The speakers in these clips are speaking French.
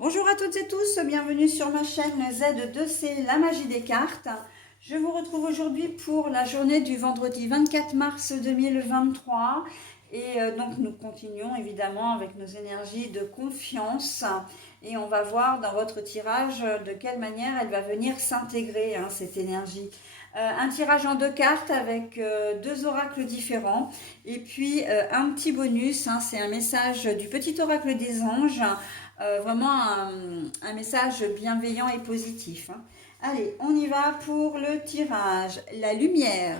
Bonjour à toutes et tous, bienvenue sur ma chaîne Z2C, la magie des cartes. Je vous retrouve aujourd'hui pour la journée du vendredi 24 mars 2023 et donc nous continuons évidemment avec nos énergies de confiance et on va voir dans votre tirage de quelle manière elle va venir s'intégrer, cette énergie. Un tirage en 2 cartes avec 2 oracles différents et puis un petit bonus, c'est un message du petit oracle des anges. Vraiment un message bienveillant et positif. Allez, on y va pour le tirage. La lumière.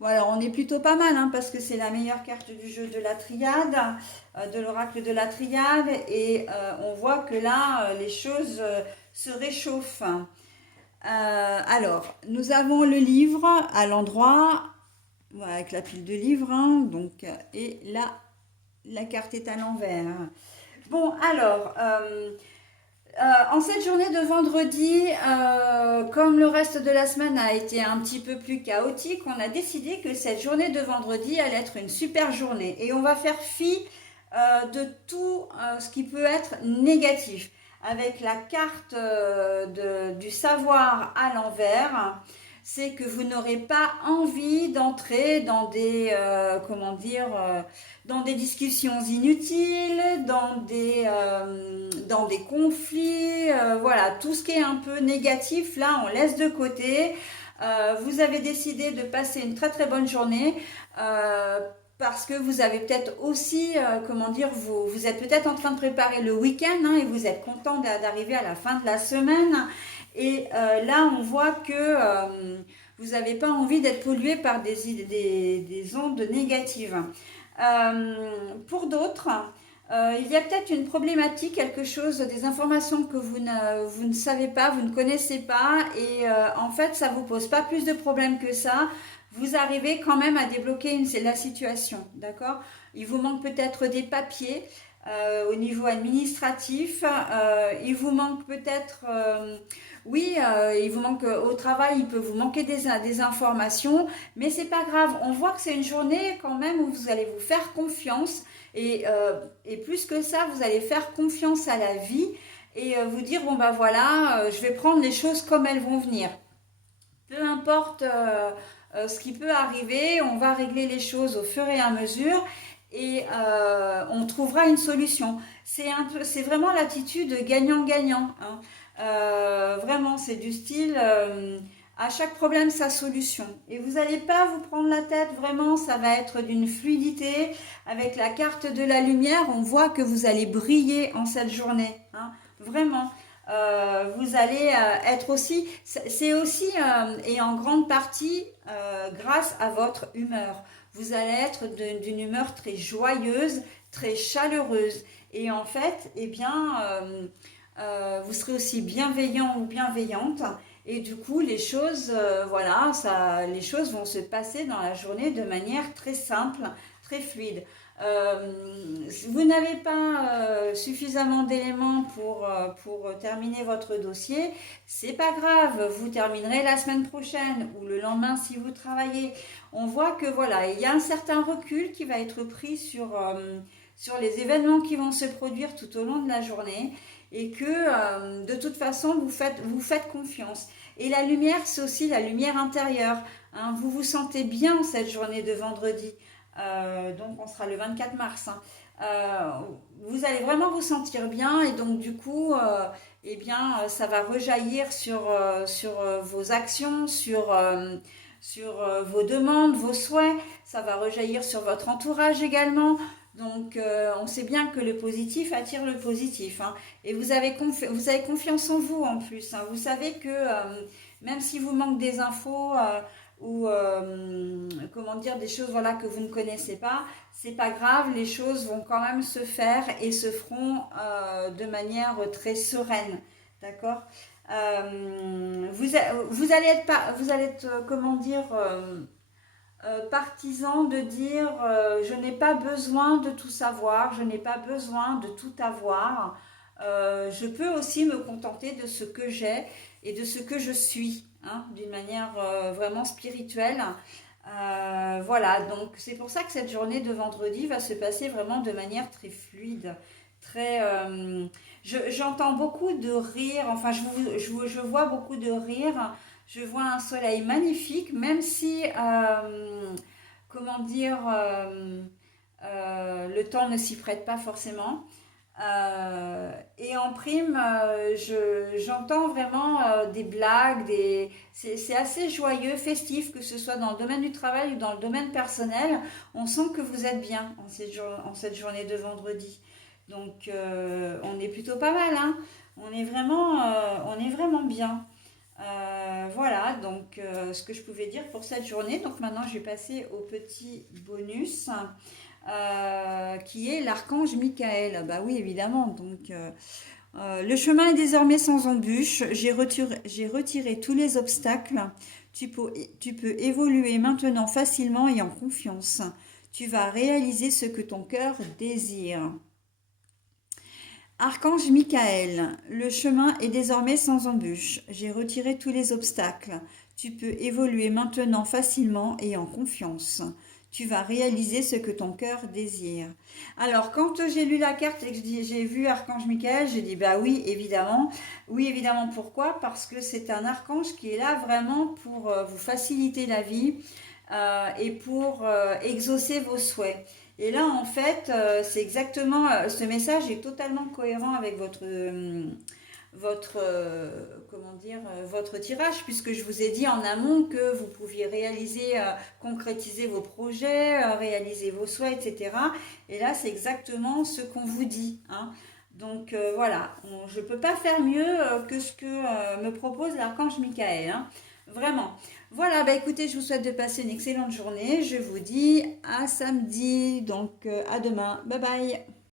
Bon, alors on est plutôt pas mal parce que c'est la meilleure carte du jeu de la triade, de l'oracle de la triade. Et on voit que là, les choses se réchauffent. Alors, nous avons le livre à l'endroit, voilà, avec la pile de livres. Donc, et là, la carte est à l'envers. Bon, alors, en cette journée de vendredi, comme le reste de la semaine a été un petit peu plus chaotique, on a décidé que cette journée de vendredi allait être une super journée. Et on va faire fi de tout ce qui peut être négatif. Avec la carte du savoir à l'envers, c'est que vous n'aurez pas envie d'entrer dans des, dans des discussions inutiles, dans des conflits, voilà, tout ce qui est un peu négatif, là, on laisse de côté. Vous avez décidé de passer une très très bonne journée. Parce que vous avez peut-être aussi, vous êtes peut-être en train de préparer le week-end et vous êtes content d'arriver à la fin de la semaine. Et là, on voit que vous n'avez pas envie d'être pollué par des ondes négatives. Pour d'autres, il y a peut-être une problématique, quelque chose, des informations que vous ne savez pas, vous ne connaissez pas, et en fait, ça ne vous pose pas plus de problèmes que ça. Vous arrivez quand même à débloquer la situation, d'accord? Il vous manque peut-être des papiers au niveau administratif. Il vous manque peut-être, il vous manque au travail, il peut vous manquer des informations, mais c'est pas grave. On voit que c'est une journée quand même où vous allez vous faire confiance et plus que ça, vous allez faire confiance à la vie et vous dire bon bah voilà, je vais prendre les choses comme elles vont venir. Peu importe ce qui peut arriver, on va régler les choses au fur et à mesure et on trouvera une solution. C'est vraiment l'attitude gagnant-gagnant. Vraiment, c'est du style à chaque problème sa solution. Et vous n'allez pas vous prendre la tête, vraiment, ça va être d'une fluidité. Avec la carte de la lumière, on voit que vous allez briller en cette journée. Vraiment. Vous allez être aussi, c'est aussi et en grande partie grâce à votre humeur. Vous allez être d'une humeur très joyeuse, très chaleureuse. Et en fait, eh bien, vous serez aussi bienveillant ou bienveillante. Et du coup, les choses, les choses vont se passer dans la journée de manière très simple, très fluide. Vous n'avez pas suffisamment d'éléments pour terminer votre dossier, c'est pas grave, vous terminerez la semaine prochaine ou le lendemain si vous travaillez. On voit que voilà, il y a un certain recul qui va être pris sur les événements qui vont se produire tout au long de la journée et que de toute façon vous faites confiance. Et la lumière, c'est aussi la lumière intérieure. Vous vous sentez bien cette journée de vendredi. Donc on sera le 24 mars. Vous allez vraiment vous sentir bien et donc du coup, ça va rejaillir sur vos actions, sur vos demandes, vos souhaits. Ça va rejaillir sur votre entourage également. Donc on sait bien que le positif attire le positif. Et vous avez confiance en vous en plus. Vous savez que même si vous manque des infos ou des choses voilà que vous ne connaissez pas, c'est pas grave, les choses vont quand même se faire et se feront de manière très sereine, d'accord. Vous allez être partisan de dire je n'ai pas besoin de tout savoir, je n'ai pas besoin de tout avoir. Je peux aussi me contenter de ce que j'ai et de ce que je suis, d'une manière vraiment spirituelle. Voilà, donc c'est pour ça que cette journée de vendredi va se passer vraiment de manière très fluide, très, J'entends beaucoup de rire, enfin je vois beaucoup de rire, je vois un soleil magnifique, même si, comment dire, le temps ne s'y prête pas forcément. Et en prime, j'entends vraiment des blagues, c'est assez joyeux, festif, que ce soit dans le domaine du travail ou dans le domaine personnel. On sent que vous êtes bien en cette journée de vendredi. Donc, on est plutôt pas mal, hein. On est vraiment bien. Voilà, donc ce que je pouvais dire pour cette journée. Donc maintenant, je vais passer au petit bonus qui est l'archange Michael. Bah oui, évidemment. Donc, le chemin est désormais sans embûche. J'ai retiré tous les obstacles. Tu peux évoluer maintenant facilement et en confiance. Tu vas réaliser ce que ton cœur désire. Archange Michael, le chemin est désormais sans embûche. J'ai retiré tous les obstacles. Tu peux évoluer maintenant facilement et en confiance. Tu vas réaliser ce que ton cœur désire. Alors, quand j'ai lu la carte et que j'ai vu Archange Michael, j'ai dit bah oui, évidemment. Oui, évidemment, pourquoi? Parce que c'est un archange qui est là vraiment pour vous faciliter la vie et pour exaucer vos souhaits. Et là, en fait, c'est exactement, ce message est totalement cohérent avec comment dire, votre tirage, puisque je vous ai dit en amont que vous pouviez réaliser, concrétiser vos projets, réaliser vos souhaits, etc. Et là, c'est exactement ce qu'on vous dit, hein. Donc voilà, je ne peux pas faire mieux que ce que me propose l'archange Michael, hein. Vraiment. Voilà, bah écoutez, je vous souhaite de passer une excellente journée. Je vous dis à samedi, donc à demain. Bye bye.